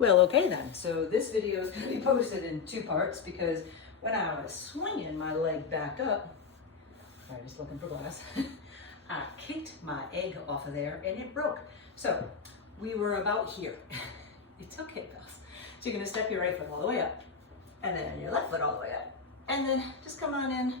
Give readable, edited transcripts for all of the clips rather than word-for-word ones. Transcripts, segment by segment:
Well, okay then. So this video is going to be posted in two parts because when I was swinging my leg back up, I was looking for glass, I kicked my egg off of there and it broke. So we were about here. It's okay, pals. So you're going to step your right foot all the way up and then your left foot all the way up. And then just come on in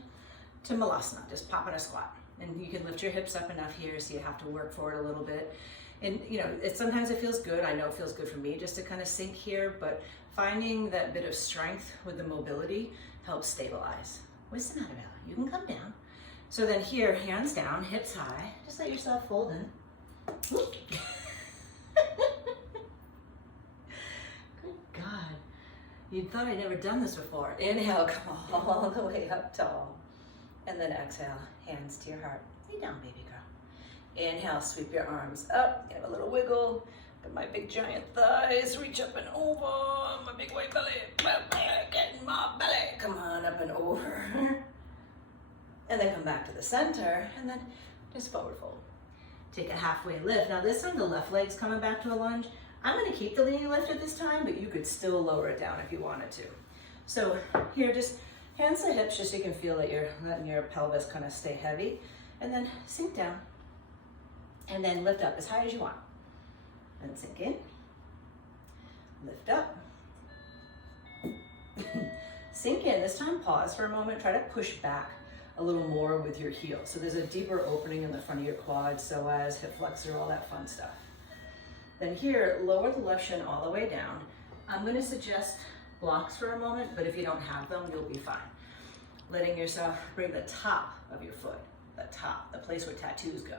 to Malasana, just pop in a squat. And you can lift your hips up enough here so you have to work for it a little bit. And you know, sometimes it feels good. I know it feels good for me just to kind of sink here, but finding that bit of strength with the mobility helps stabilize. What's the matter, Bella? You can come down. So then here, hands down, hips high. Just let yourself fold in. Good God. You thought I'd never done this before. Inhale, come all the way up tall. And then exhale, hands to your heart. Lay down, baby girl. Inhale, sweep your arms up, give a little wiggle. Got my big giant thighs, reach up and over. My big white belly, get in my belly. Come on up and over. And then come back to the center, and then just forward fold. Take a halfway lift. Now this time the left leg's coming back to a lunge. I'm gonna keep the leaning lift at this time, but you could still lower it down if you wanted to. So here, just hands to hips just so you can feel that you're letting your pelvis kind of stay heavy. And then sink down. And then lift up as high as you want. And sink in. Lift up. Sink in. This time pause for a moment. Try to push back a little more with your heel. So there's a deeper opening in the front of your quad, psoas, hip flexor, all that fun stuff. Then here, lower the left shin all the way down. I'm going to suggest blocks for a moment, but if you don't have them, you'll be fine. Letting yourself bring the top of your foot, the top, the place where tattoos go,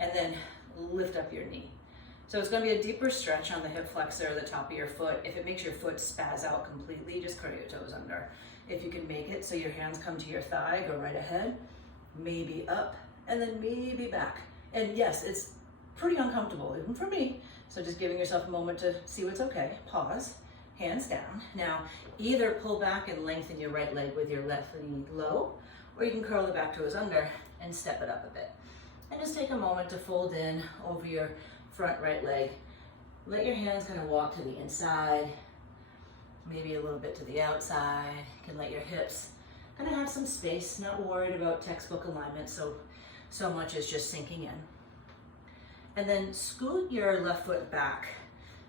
and then lift up your knee. So it's going to be a deeper stretch on the hip flexor, the top of your foot. If it makes your foot spaz out completely, just curl your toes under. If you can make it so your hands come to your thigh, go right ahead, maybe up, and then maybe back. And yes, it's pretty uncomfortable, even for me. So just giving yourself a moment to see what's okay. Pause, hands down. Now, either pull back and lengthen your right leg with your left knee low, or you can curl the back toes under and step it up a bit. And just take a moment to fold in over your front right leg. Let your hands kind of walk to the inside, maybe a little bit to the outside. You can let your hips kind of have some space, not worried about textbook alignment so much as just sinking in. And then scoot your left foot back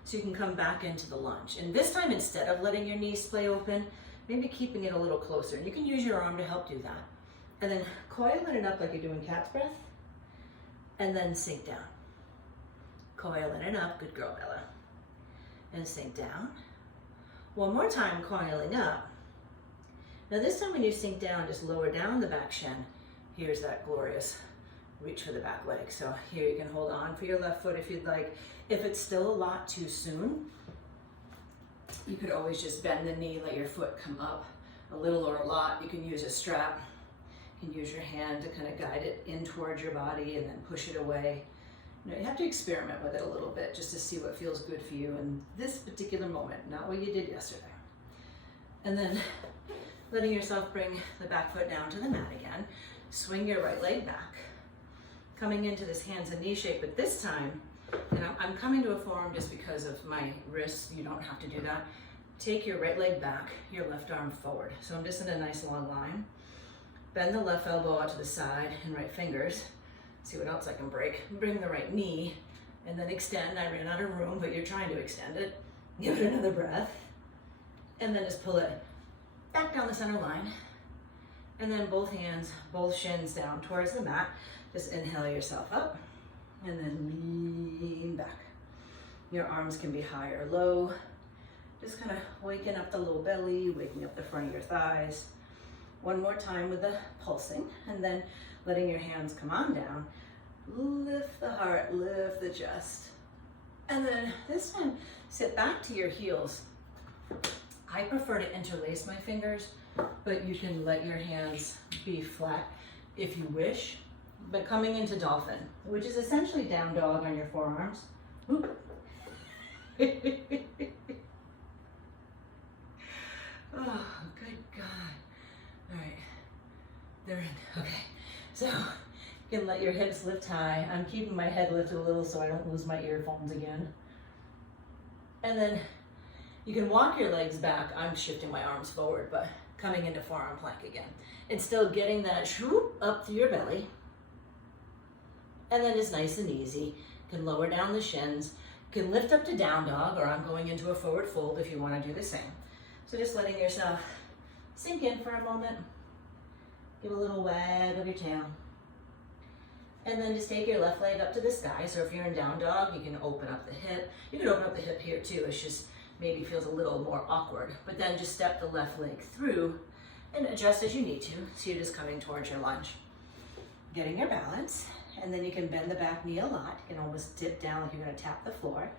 so you can come back into the lunge. And this time, instead of letting your knees splay open, maybe keeping it a little closer. And you can use your arm to help do that. And then coiling it up like you're doing cat's breath. And then sink down. Coiling it up, good girl, Bella. And sink down. One more time, coiling up. Now this time when you sink down, just lower down the back shin. Here's that glorious reach for the back leg. So here you can hold on for your left foot if you'd like. If it's still a lot too soon, you could always just bend the knee, let your foot come up a little or a lot. You can use a strap. You can use your hand to kind of guide it in towards your body and then push it away. You know, you have to experiment with it a little bit just to see what feels good for you in this particular moment, not what you did yesterday. And then letting yourself bring the back foot down to the mat again. Swing your right leg back. Coming into this hands and knee shape, but this time, and I'm coming to a forearm just because of my wrists. You don't have to do that. Take your right leg back, your left arm forward. So I'm just in a nice long line. Bend the left elbow out to the side and right fingers. See what else I can break. Bring the right knee and then extend. I ran out of room, but you're trying to extend it. Give it another breath. And then just pull it back down the center line. And then both hands, both shins down towards the mat. Just inhale yourself up and then lean back. Your arms can be high or low. Just kind of waking up the low belly, waking up the front of your thighs. One more time with the pulsing, and then letting your hands come on down. Lift the heart, lift the chest. And then this time, sit back to your heels. I prefer to interlace my fingers, but you can let your hands be flat if you wish. But coming into dolphin, which is essentially down dog on your forearms. Oh, good God. All right, they're in. Okay, so you can let your hips lift high. I'm keeping my head lifted a little so I don't lose my earphones again. And then You can walk your legs back. I'm shifting my arms forward, but coming into forearm plank again. And still getting that swoop up through your belly. And then it's nice and easy. You can lower down the shins. You can lift up to down dog, or I'm going into a forward fold if you want to do the same. So just letting yourself sink in for a moment. Give a little wag of your tail. And then just take your left leg up to the sky. So if you're in down dog, you can open up the hip. You can open up the hip here too. It's just maybe feels a little more awkward. But then just step the left leg through and adjust as you need to. So you're just coming towards your lunge. Getting your balance. And then you can bend the back knee a lot. You can almost dip down like you're going to tap the floor.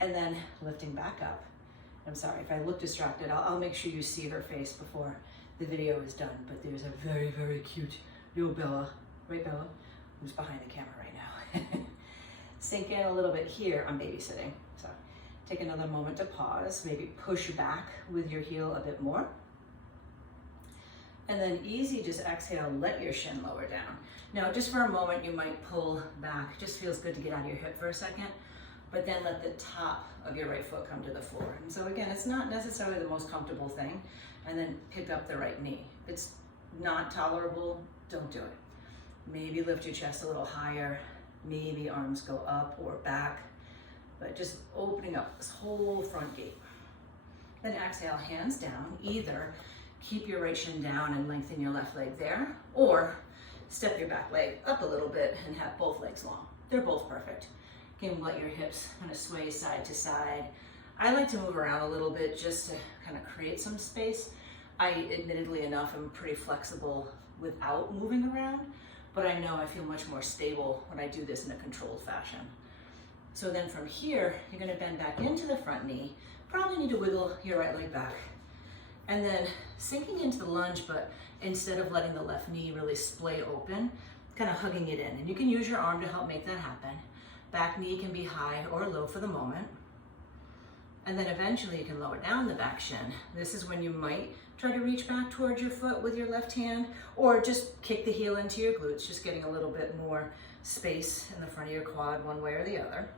And then lifting back up. I'm sorry, if I look distracted, I'll make sure you see her face before the video is done. But there's a very, very cute little Bella, right Bella? Who's behind the camera right now. Sink in a little bit here. I'm babysitting. So take another moment to pause. Maybe push back with your heel a bit more. And then easy, just exhale, let your shin lower down. Now, just for a moment, you might pull back. Just feels good to get out of your hip for a second. But then let the top of your right foot come to the floor. And so again, it's not necessarily the most comfortable thing. And then pick up the right knee. If it's not tolerable, don't do it. Maybe lift your chest a little higher. Maybe arms go up or back. But just opening up this whole front gate. Then exhale, hands down. Either keep your right shin down and lengthen your left leg there, or step your back leg up a little bit and have both legs long. They're both perfect. You can let your hips kind of sway side to side. I like to move around a little bit just to kind of create some space. I, admittedly enough, am pretty flexible without moving around, but I know I feel much more stable when I do this in a controlled fashion. So then from here, you're going to bend back into the front knee. Probably need to wiggle your right leg back. And then sinking into the lunge, but instead of letting the left knee really splay open, kind of hugging it in. And you can use your arm to help make that happen. Back knee can be high or low for the moment. And then eventually you can lower down the back shin. This is when you might try to reach back towards your foot with your left hand, or just kick the heel into your glutes, just getting a little bit more space in the front of your quad one way or the other.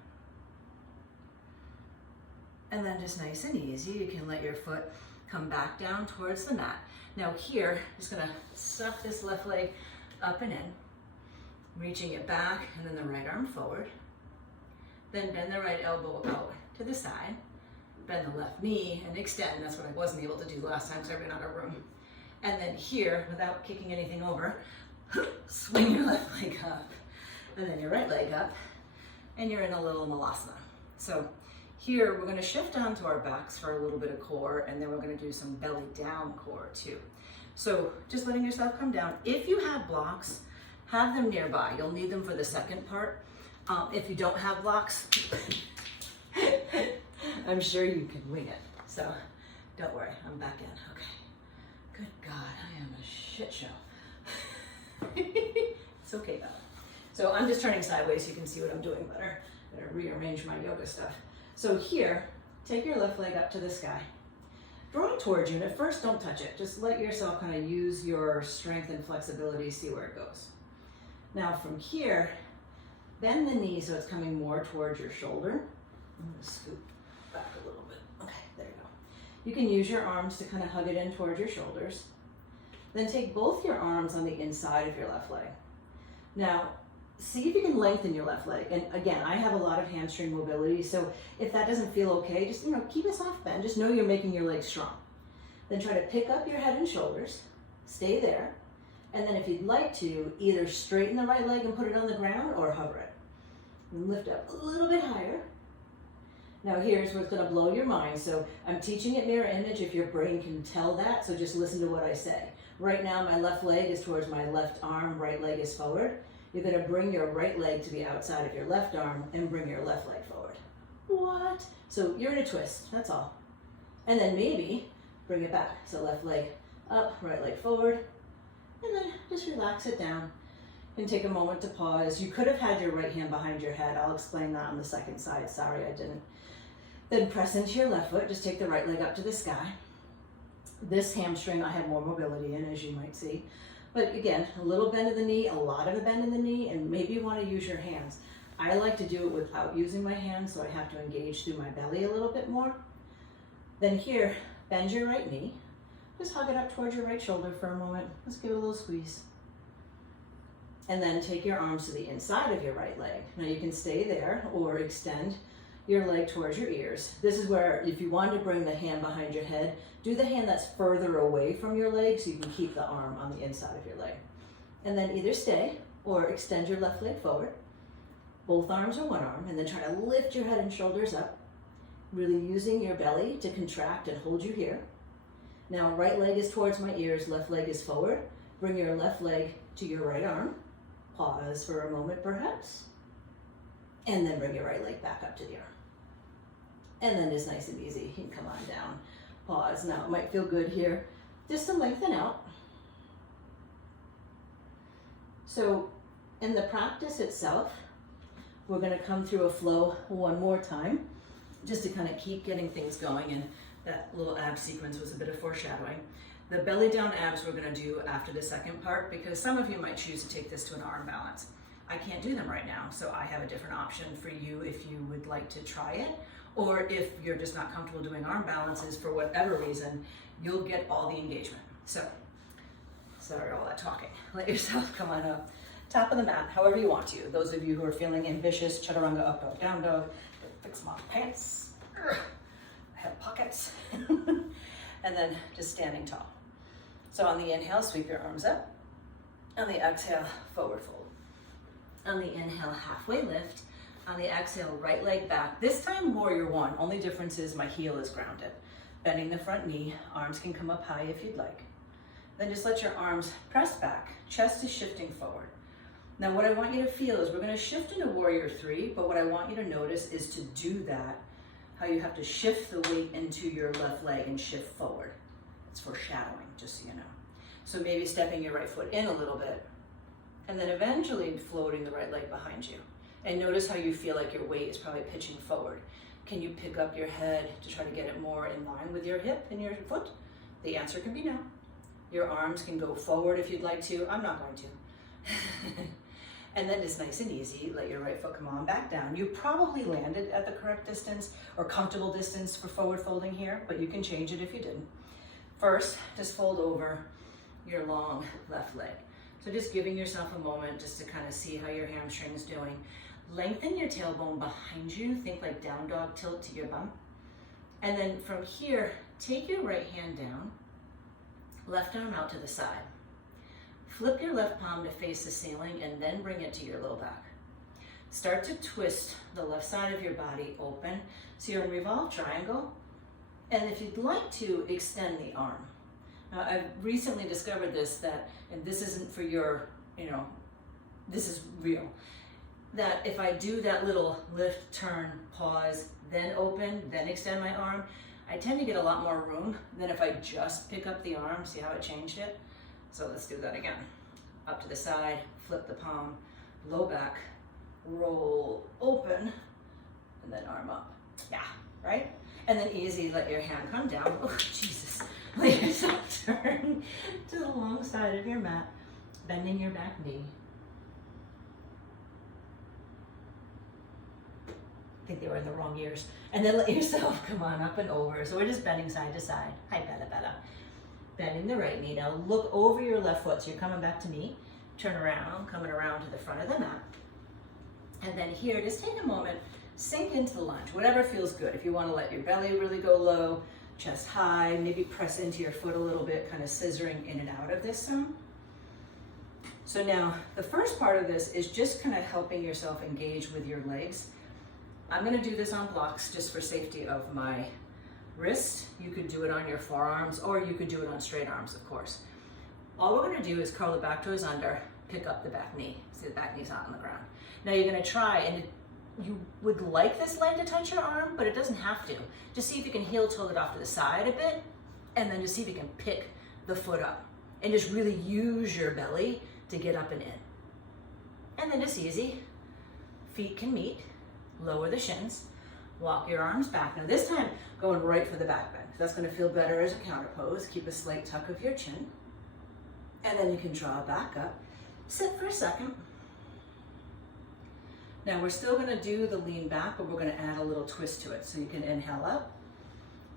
And then just nice and easy, you can let your foot come back down towards the mat. Now here, just gonna suck this left leg up and in, reaching it back, and then the right arm forward. Then bend the right elbow out to the side, bend the left knee and extend. That's what I wasn't able to do last time because I ran out of room. And then here, without kicking anything over, swing your left leg up, and then your right leg up, and you're in a little malasana. So here, we're gonna shift onto our backs for a little bit of core, and then we're gonna do some belly down core too. So just letting yourself come down. If you have blocks, have them nearby. You'll need them for the second part. If you don't have blocks, I'm sure you can wing it. So don't worry, I'm back in. Okay. Good God, I am a shit show. It's okay though. So I'm just turning sideways so you can see what I'm doing better. Better rearrange my yoga stuff. So here, take your left leg up to the sky. Draw it towards you, and at first don't touch it. Just let yourself kind of use your strength and flexibility, see where it goes. Now from here, bend the knee so it's coming more towards your shoulder. I'm gonna scoop back a little bit. Okay, there you go. You can use your arms to kind of hug it in towards your shoulders. Then take both your arms on the inside of your left leg. Now, see if you can lengthen your left leg. And again, I have a lot of hamstring mobility, so if that doesn't feel okay, just keep a soft bend. Just know you're making your leg strong. Then try to pick up your head and shoulders. Stay there. And then if you'd like to, either straighten the right leg and put it on the ground or hover it. And lift up a little bit higher. Now here's what's gonna blow your mind. So I'm teaching it mirror image if your brain can tell that, so just listen to what I say. Right now my left leg is towards my left arm, right leg is forward. You're gonna bring your right leg to the outside of your left arm and bring your left leg forward. What? So you're in a twist, that's all. And then maybe bring it back. So left leg up, right leg forward, and then just relax it down and take a moment to pause. You could have had your right hand behind your head. I'll explain that on the second side. Sorry, I didn't. Then press into your left foot. Just take the right leg up to the sky. This hamstring I have more mobility in, as you might see. But again, a little bend of the knee, a lot of a bend in the knee, and maybe you want to use your hands. I like to do it without using my hands, so I have to engage through my belly a little bit more. Then here, bend your right knee. Just hug it up towards your right shoulder for a moment. Let's give it a little squeeze. And then take your arms to the inside of your right leg. Now you can stay there or extend your leg towards your ears. This is where if you want to bring the hand behind your head, do the hand that's further away from your leg so you can keep the arm on the inside of your leg. And then either stay or extend your left leg forward, both arms or one arm, and then try to lift your head and shoulders up, really using your belly to contract and hold you here. Now right leg is towards my ears, left leg is forward. Bring your left leg to your right arm. Pause for a moment perhaps. And then bring your right leg back up to the arm. And then just nice and easy, you can come on down. Pause. Now it might feel good here just to lengthen out. So in the practice itself, we're going to come through a flow one more time just to kind of keep getting things going, and that little ab sequence was a bit of foreshadowing. The belly down abs we're going to do after the second part, because some of you might choose to take this to an arm balance. I can't do them right now, so I have a different option for you if you would like to try it, or if you're just not comfortable doing arm balances for whatever reason, you'll get all the engagement. So, sorry all that talking. Let yourself come on up. Top of the mat, however you want to. Those of you who are feeling ambitious, chaturanga, up dog, down dog, fix my pants. I have pockets. And then just standing tall. So on the inhale, sweep your arms up. On the exhale, forward fold. On the inhale, halfway lift. On the exhale, right leg back. This time, warrior one. Only difference is my heel is grounded. Bending the front knee, arms can come up high if you'd like. Then just let your arms press back. Chest is shifting forward. Now what I want you to feel is we're going to shift into warrior three, but what I want you to notice is to do that, how you have to shift the weight into your left leg and shift forward. It's foreshadowing, just so you know. So maybe stepping your right foot in a little bit, and then eventually floating the right leg behind you. And notice how you feel like your weight is probably pitching forward. Can you pick up your head to try to get it more in line with your hip and your foot? The answer can be no. Your arms can go forward if you'd like to. I'm not going to. And then just nice and easy, let your right foot come on back down. You probably landed at the correct distance or comfortable distance for forward folding here, but you can change it if you didn't. First, just fold over your long left leg. So just giving yourself a moment just to kind of see how your hamstring's doing. Lengthen your tailbone behind you. Think like down dog tilt to your bum. And then from here, take your right hand down, left arm out to the side. Flip your left palm to face the ceiling and then bring it to your low back. Start to twist the left side of your body open so you're in revolved triangle. And if you'd like to, extend the arm. Now I've recently discovered this, and this isn't for your, this is real, that if I do that little lift, turn, pause, then open, then extend my arm, I tend to get a lot more room than if I just pick up the arm. See how it changed it? So let's do that again. Up to the side, flip the palm, low back, roll open, and then arm up. Yeah, right? And then easy, let your hand come down. Oh, Jesus. Let yourself turn to the long side of your mat, bending your back knee. I think they were in the wrong ears. And then let yourself come on up and over. So we're just bending side to side. Hi, Bella, Bella. Bending the right knee. Now look over your left foot. So you're coming back to me. Turn around, coming around to the front of the mat. And then here, just take a moment, sink into the lunge, whatever feels good. If you want to let your belly really go low, chest high, maybe press into your foot a little bit, kind of scissoring in and out of this zone. So now the first part of this is just kind of helping yourself engage with your legs. I'm going to do this on blocks just for safety of my wrist. You could do it on your forearms, or you could do it on straight arms, of course. All we're going to do is curl the back toes under, pick up the back knee. See, the back knee's not on the ground. Now you're going to try, and you would like this leg to touch your arm, but it doesn't have to. Just see if you can heel tilt it off to the side a bit, and then just see if you can pick the foot up. And just really use your belly to get up and in. And then just easy. Feet can meet. Lower the shins. Walk your arms back. Now this time, going right for the back bend. That's going to feel better as a counter pose. Keep a slight tuck of your chin. And then you can draw back up. Sit for a second. Now we're still going to do the lean back, but we're going to add a little twist to it. So you can inhale up,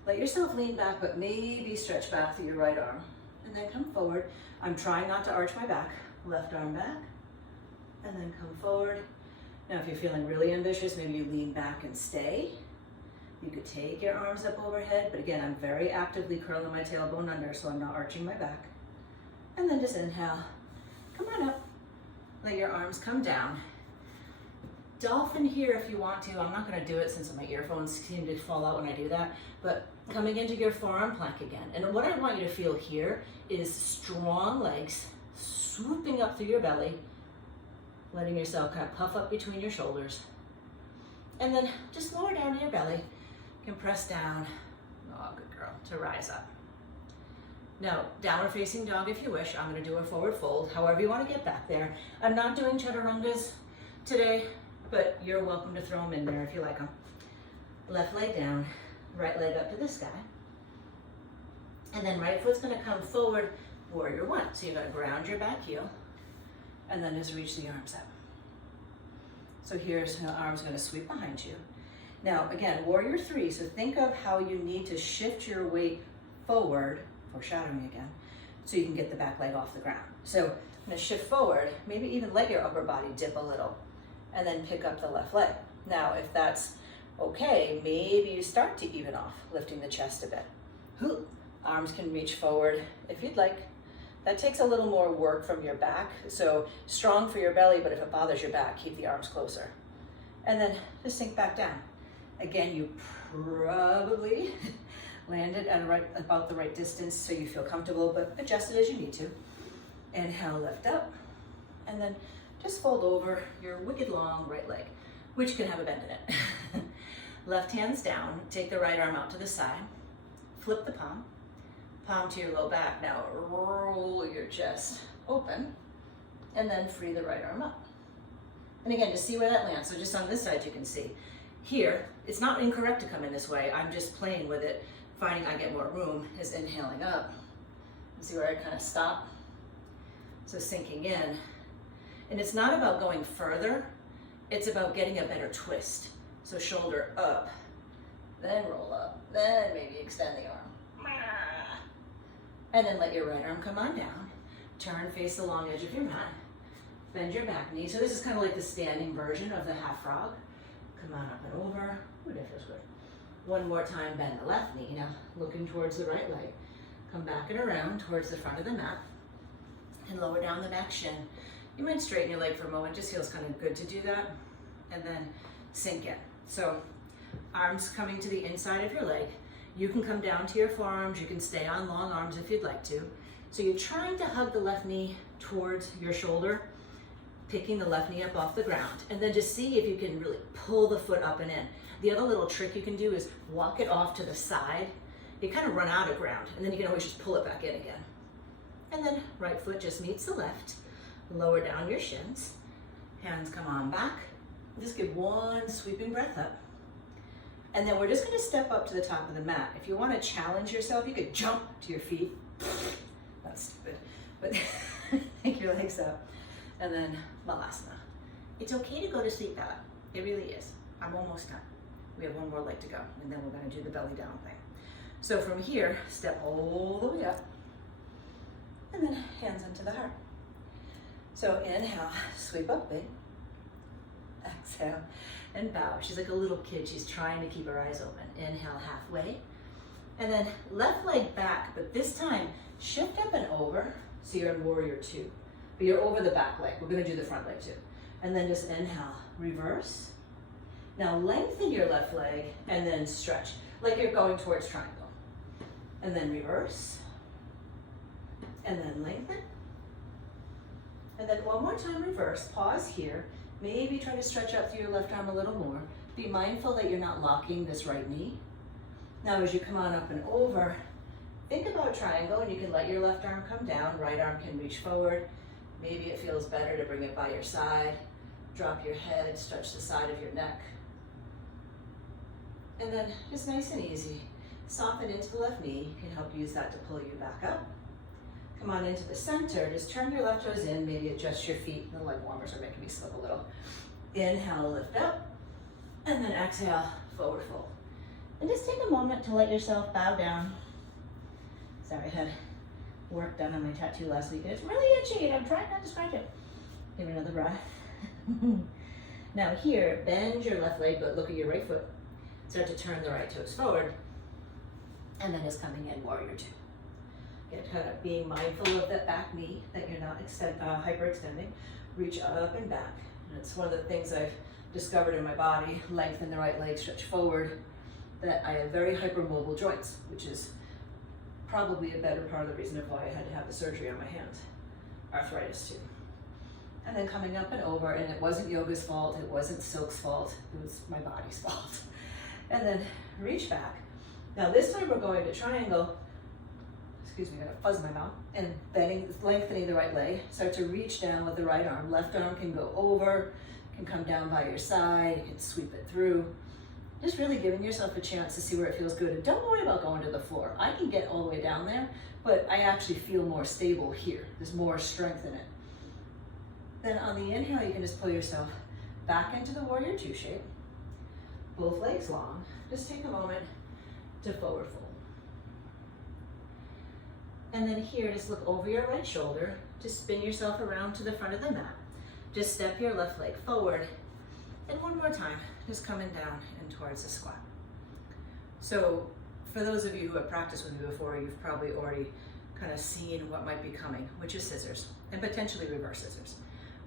Let yourself lean back, but maybe stretch back through your right arm. And then come forward. I'm trying not to arch my back. Left arm back, and then come forward. Now, if you're feeling really ambitious, maybe you lean back and stay. You could take your arms up overhead, but again, I'm very actively curling my tailbone under, so I'm not arching my back. And then just inhale. Come on up. Let your arms come down. Dolphin here if you want to. I'm not going to do it since my earphones seem to fall out when I do that, but coming into your forearm plank again. And what I want you to feel here is strong legs swooping up through your belly, letting yourself kind of puff up between your shoulders. And then just lower down to your belly, compress down, oh good girl, to rise up. Now, downward facing dog if you wish. I'm going to do a forward fold, however you want to get back there. I'm not doing chaturangas today, but you're welcome to throw them in there if you like them. Left leg down, right leg up to the sky. And then right foot's going to come forward, warrior one. So you're going to ground your back heel and then just reach the arms up. So here's the arms going to sweep behind you. Now again, warrior three. So think of how you need to shift your weight forward, foreshadowing again, so you can get the back leg off the ground. So I'm going to shift forward, maybe even let your upper body dip a little, and then pick up the left leg. Now, if that's okay, maybe you start to even off, lifting the chest a bit. Arms can reach forward if you'd like. That takes a little more work from your back, so strong for your belly, but if it bothers your back, keep the arms closer. And then just sink back down. Again, you probably landed at about the right distance so you feel comfortable, but adjust it as you need to. Inhale, lift up, and then just fold over your wicked long right leg, which can have a bend in it. Left hand's down, take the right arm out to the side, flip the palm to your low back. Now roll your chest open, and then free the right arm up. And again, just see where that lands. So just on this side, you can see. Here, it's not incorrect to come in this way. I'm just playing with it, finding I get more room, is inhaling up. You see where I kind of stop? So sinking in. And it's not about going further, it's about getting a better twist. So shoulder up, then roll up, then maybe extend the arm. And then let your right arm come on down. Turn, face the long edge of your mat. Bend your back knee. So this is kind of like the standing version of the half frog. Come on up and over. Ooh, that feels good. One more time, bend the left knee. Now looking towards the right leg. Come back and around towards the front of the mat. And lower down the back shin. You might straighten your leg for a moment. Just feels kind of good to do that. And then sink in. So arms coming to the inside of your leg. You can come down to your forearms. You can stay on long arms if you'd like to. So you're trying to hug the left knee towards your shoulder, picking the left knee up off the ground. And then just see if you can really pull the foot up and in. The other little trick you can do is walk it off to the side. You kind of run out of ground, and then you can always just pull it back in again. And then right foot just meets the left. Lower down your shins. Hands come on back. Just give one sweeping breath up. And then we're just going to step up to the top of the mat. If you want to challenge yourself, you could jump to your feet. That's stupid. But take your legs up. And then Balasana. It's okay to go to sleep, Bella. It really is. I'm almost done. We have one more leg to go, and then we're going to do the belly down thing. So from here, step all the way up, and then hands into the heart. So inhale, sweep up big. Exhale, and bow. She's like a little kid. She's trying to keep her eyes open. Inhale, halfway. And then left leg back, but this time, shift up and over, so you're in warrior two. But you're over the back leg. We're going to do the front leg too. And then just inhale, reverse. Now lengthen your left leg and then stretch, like you're going towards triangle. And then reverse. And then lengthen. And then one more time, reverse. Pause here. Maybe try to stretch up through your left arm a little more. Be mindful that you're not locking this right knee. Now as you come on up and over, think about triangle, and you can let your left arm come down. Right arm can reach forward. Maybe it feels better to bring it by your side. Drop your head, stretch the side of your neck. And then just nice and easy, soften into the left knee. You can help use that to pull you back up. Come on into the center, just turn your left toes in, maybe adjust your feet. The leg warmers are making me slip a little. Inhale, lift up, and then exhale, forward fold. And just take a moment to let yourself bow down. Sorry, I had work done on my tattoo last week. It's really itchy and I'm trying not to scratch it. Give it another breath. Now here, bend your left leg, but look at your right foot. Start to turn the right toes forward. And then just coming in, warrior two. Again, kind of being mindful of that back knee, that you're not hyperextending. Reach up and back. And it's one of the things I've discovered in my body, lengthen the right leg, stretch forward, that I have very hypermobile joints, which is probably a better part of the reason of why I had to have the surgery on my hands. Arthritis too. And then coming up and over, and it wasn't yoga's fault, it wasn't Silk's fault, it was my body's fault. And then reach back. Now this time we're going to triangle, excuse me, I got a fuzz in my mouth, and lengthening the right leg. Start to reach down with the right arm. Left arm can go over, can come down by your side, you can sweep it through. Just really giving yourself a chance to see where it feels good. And don't worry about going to the floor. I can get all the way down there, but I actually feel more stable here. There's more strength in it. Then on the inhale, you can just pull yourself back into the warrior two shape. Both legs long. Just take a moment to forward fold. And then here, just look over your right shoulder. Just spin yourself around to the front of the mat. Just step your left leg forward. And one more time, just coming down and towards the squat. So for those of you who have practiced with me before, you've probably already kind of seen what might be coming, which is scissors, and potentially reverse scissors.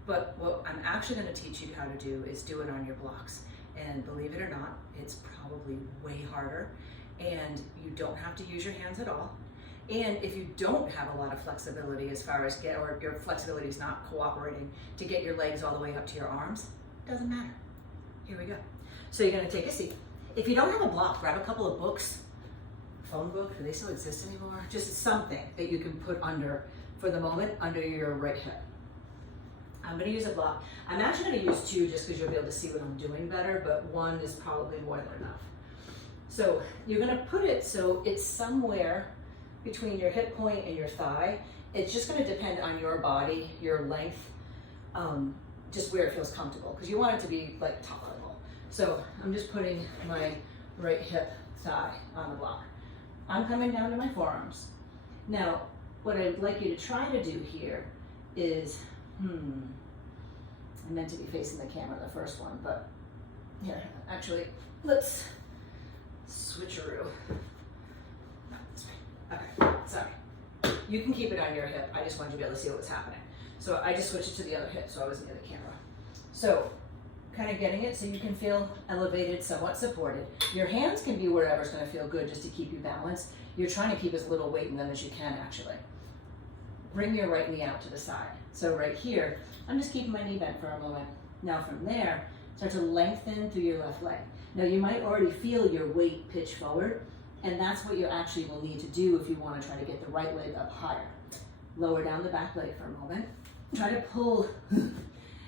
But what I'm actually going to teach you how to do is do it on your blocks. And believe it or not, it's probably way harder, and you don't have to use your hands at all. And if you don't have a lot of flexibility as far as or your flexibility is not cooperating to get your legs all the way up to your arms, doesn't matter. Here we go. So you're going to take a seat. If you don't have a block, grab a couple of books, phone book, do they still exist anymore? Just something that you can put under, for the moment, under your right hip. I'm going to use a block. I'm actually going to use two just because you'll be able to see what I'm doing better, but one is probably more than enough. So you're going to put it so it's somewhere between your hip point and your thigh. It's just going to depend on your body, your length, just where it feels comfortable, because you want it to be like tolerable. So I'm just putting my right hip thigh on the block. I'm coming down to my forearms. Now, what I'd like you to try to do here is, I meant to be facing the camera, the first one, but here, actually, let's switcheroo. No, this way. Okay, sorry. You can keep it on your hip. I just wanted you to be able to see what was happening. So I just switched it to the other hip so I wasn't near the camera. So kind of getting it so you can feel elevated, somewhat supported. Your hands can be wherever's going to feel good just to keep you balanced. You're trying to keep as little weight in them as you can, actually. Bring your right knee out to the side. So right here, I'm just keeping my knee bent for a moment. Now from there, start to lengthen through your left leg. Now you might already feel your weight pitch forward, and that's what you actually will need to do if you want to try to get the right leg up higher. Lower down the back leg for a moment. Try to pull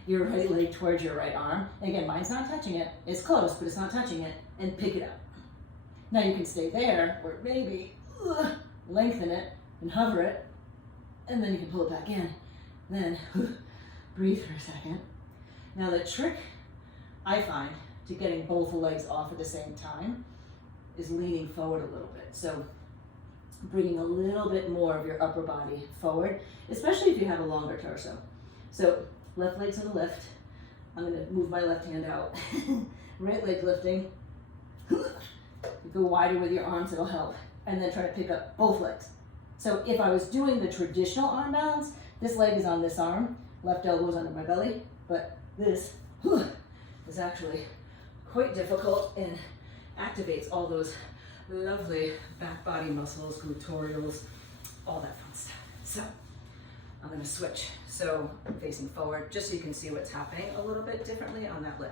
your right leg towards your right arm. And again, mine's not touching it. It's close, but it's not touching it. And pick it up. Now you can stay there, or maybe lengthen it and hover it, and then you can pull it back in. Then breathe for a second. Now the trick I find to getting both legs off at the same time is leaning forward a little bit. So bringing a little bit more of your upper body forward, especially if you have a longer torso. So left leg to the lift. I'm going to move my left hand out. Right leg lifting. You go wider with your arms, it'll help. And then try to pick up both legs. So if I was doing the traditional arm balance, this leg is on this arm, left elbow is under my belly, but this is actually quite difficult and activates all those lovely back body muscles, gluteals, all that fun stuff. So I'm going to switch. So I'm facing forward just so you can see what's happening a little bit differently on that leg.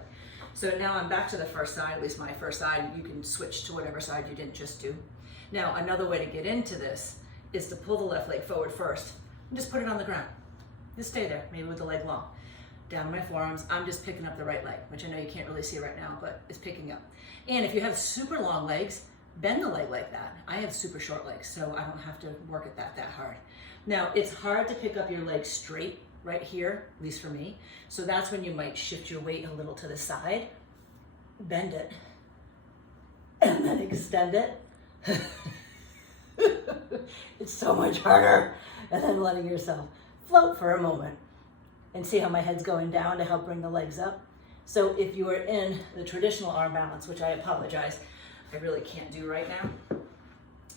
So now I'm back to the first side, at least my first side. You can switch to whatever side you didn't just do. Now another way to get into this is to pull the left leg forward first and just put it on the ground. Just stay there, maybe with the leg long. Down my forearms, I'm just picking up the right leg, which I know you can't really see right now, but it's picking up. And if you have super long legs, bend the leg like that. I have super short legs, so I don't have to work at that hard. Now, it's hard to pick up your leg straight right here, at least for me. So that's when you might shift your weight a little to the side, bend it, and then extend it. It's so much harder. And then letting yourself float for a moment. And see how my head's going down to help bring the legs up. So if you are in the traditional arm balance, which I apologize, I really can't do right now. I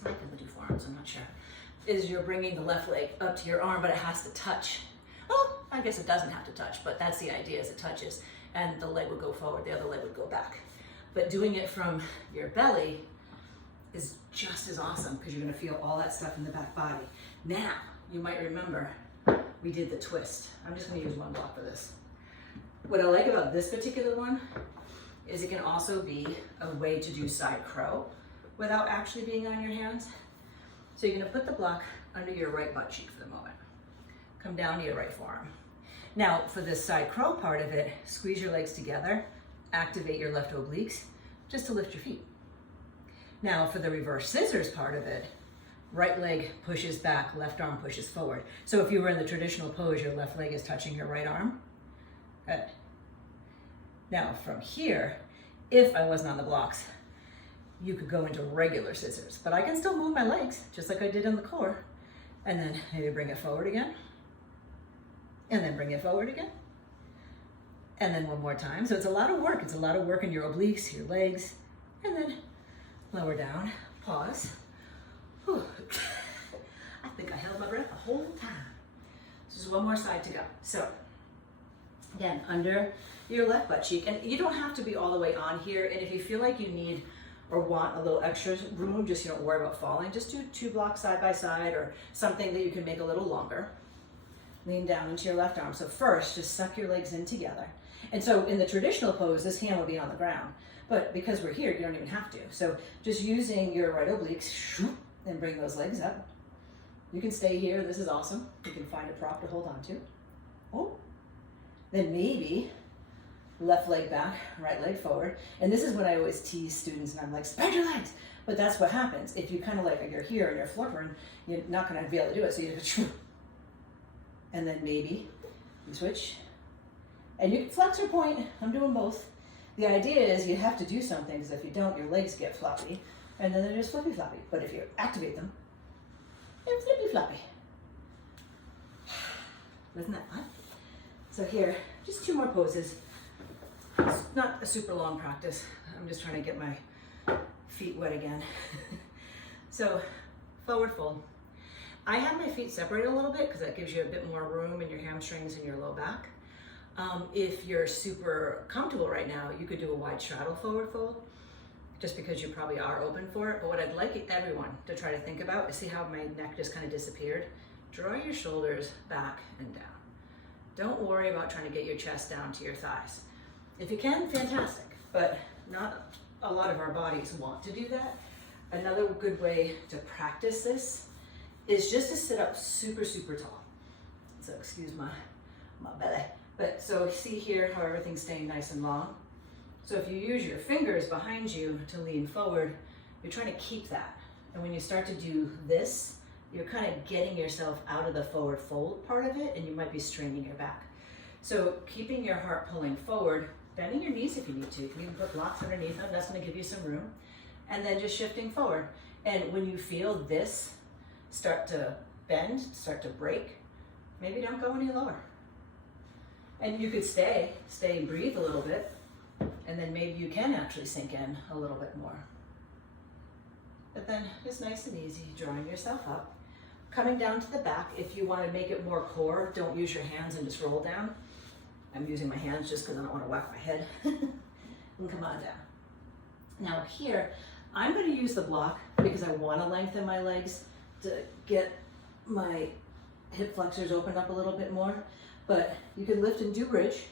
might be able to do forearms, I'm not sure. Is you're bringing the left leg up to your arm, but it has to touch. Oh, I guess it doesn't have to touch, but that's the idea, is it touches. And the leg would go forward, the other leg would go back. But doing it from your belly is just as awesome because you're gonna feel all that stuff in the back body. Now, you might remember we did the twist. I'm just gonna use one block for this. What I like about this particular one is it can also be a way to do side crow without actually being on your hands. So you're gonna put the block under your right butt cheek for the moment. Come down to your right forearm. Now for this side crow part of it, squeeze your legs together, activate your left obliques just to lift your feet. Now for the reverse scissors part of it, right leg pushes back, left arm pushes forward. So if you were in the traditional pose, your left leg is touching your right arm. Good. Now from here, if I wasn't on the blocks, you could go into regular scissors, but I can still move my legs just like I did in the core. And then maybe bring it forward again. And then bring it forward again. And then one more time. So it's a lot of work. It's a lot of work in your obliques, your legs, and then lower down, pause. Whew. I think I held my breath the whole time. So just one more side to go. So again, under your left butt cheek, and you don't have to be all the way on here. And if you feel like you need or want a little extra room, just you don't worry about falling, just do 2 blocks side by side or something that you can make a little longer. Lean down into your left arm. So first, just suck your legs in together. And so in the traditional pose, this hand will be on the ground. But because we're here, you don't even have to. So just using your right obliques, and bring those legs up. You can stay here, this is awesome. You can find a prop to hold on to. Oh. Then maybe left leg back, right leg forward. And this is when I always tease students and I'm like, spread your legs. But that's what happens. If you kind of like, you're here and you're flipping, you're not gonna be able to do it. So you just, and then maybe you switch. And you can flex or point, I'm doing both. The idea is you have to do something, because if you don't, your legs get floppy, and then they're just flippy floppy. But if you activate them, they're flippy floppy. Wasn't that fun? So here, just 2 more poses. It's not a super long practice. I'm just trying to get my feet wet again. So forward fold. I have my feet separated a little bit because that gives you a bit more room in your hamstrings and your low back. If you're super comfortable right now, you could do a wide straddle forward fold, just because you probably are open for it. But what I'd like everyone to try to think about is, see how my neck just kind of disappeared? Draw your shoulders back and down. Don't worry about trying to get your chest down to your thighs. If you can, fantastic, but not a lot of our bodies want to do that. Another good way to practice this is just to sit up super, super tall. So excuse my belly. But so see here how everything's staying nice and long. So if you use your fingers behind you to lean forward, you're trying to keep that. And when you start to do this, you're kind of getting yourself out of the forward fold part of it, and you might be straining your back. So keeping your heart pulling forward, bending your knees if you need to. You can even put blocks underneath them, that's gonna give you some room. And then just shifting forward. And when you feel this start to bend, start to break, maybe don't go any lower. And you could stay and breathe a little bit, and then maybe you can actually sink in a little bit more. But then just nice and easy, drawing yourself up. Coming down to the back, if you want to make it more core, don't use your hands and just roll down. I'm using my hands just because I don't want to whack my head. And come on down. Now here, I'm going to use the block because I want to lengthen my legs to get my hip flexors opened up a little bit more. But you can lift and do bridge.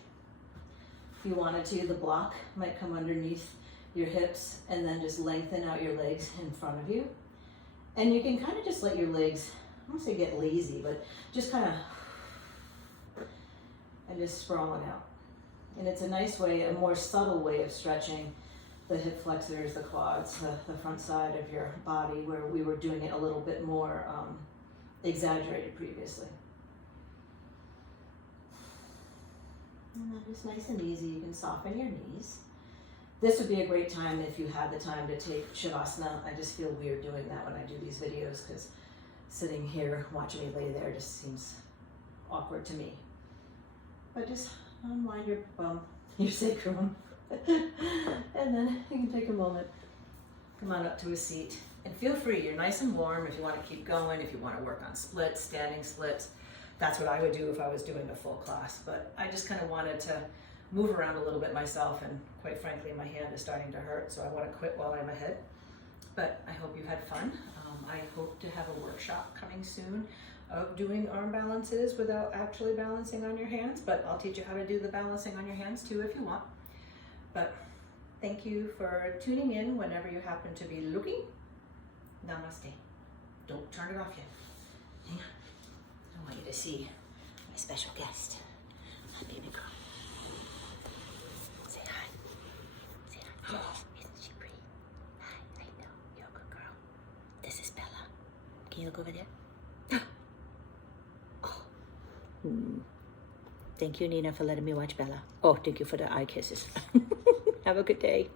If you wanted to, the block might come underneath your hips and then just lengthen out your legs in front of you. And you can kind of just let your legs, I don't say get lazy, but just kind of, and just sprawling out. And it's a nice way, a more subtle way of stretching the hip flexors, the quads, the front side of your body, where we were doing it a little bit more exaggerated previously. And then just nice and easy, you can soften your knees. this would be a great time if you have the time to take Shavasana. I just feel weird doing that when I do these videos because sitting here watching me lay there just seems awkward to me. But just unwind your bum, your sacrum, and then you can take a moment. Come on up to a seat and feel free. You're nice and warm if you want to keep going, if you want to work on splits, standing splits. That's what I would do if I was doing a full class. But I just kind of wanted to move around a little bit myself, and quite frankly, my hand is starting to hurt, so I want to quit while I'm ahead. But I hope you had fun. I hope to have a workshop coming soon of doing arm balances without actually balancing on your hands, but I'll teach you how to do the balancing on your hands too if you want. But thank you for tuning in whenever you happen to be looking. Namaste. Don't turn it off yet. Hang on. I want you to see my special guest, my baby girl. Say hi. Say hi. Oh, isn't she pretty? Hi, I know. You're a good girl. This is Bella. Can you look over there? Oh. Thank you, Nina, for letting me watch Bella. Oh, thank you for the eye kisses. Have a good day.